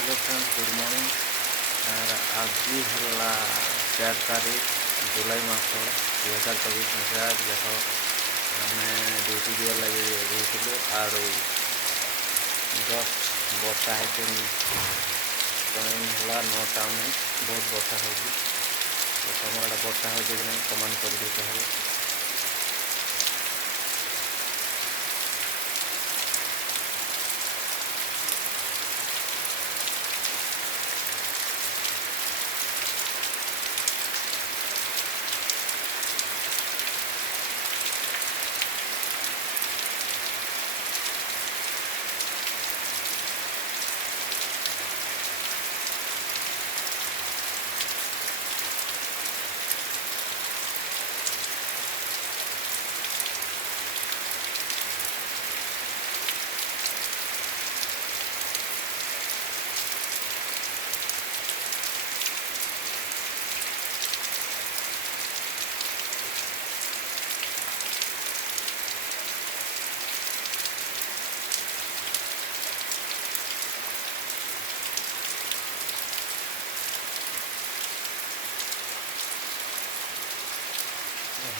Hello friends good morning और आज है 4 तारीख जुलाई मास 2024 मसीहा। देख आम ड्यूटी जीवर लगे रही और जस्ट वर्षा है टाइम है 9टा 19 बहुत वर्षा हो तुम आड़े वर्षा हो कमेंट करके कह।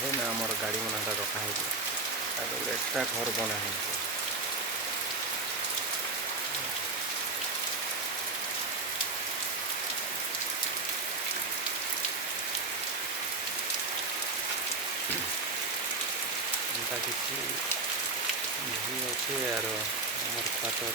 है ना आमर गाड़ी मन रखा है एक्स्ट्रा घर बना है। किसी अच्छे यार आमर क्वार्टर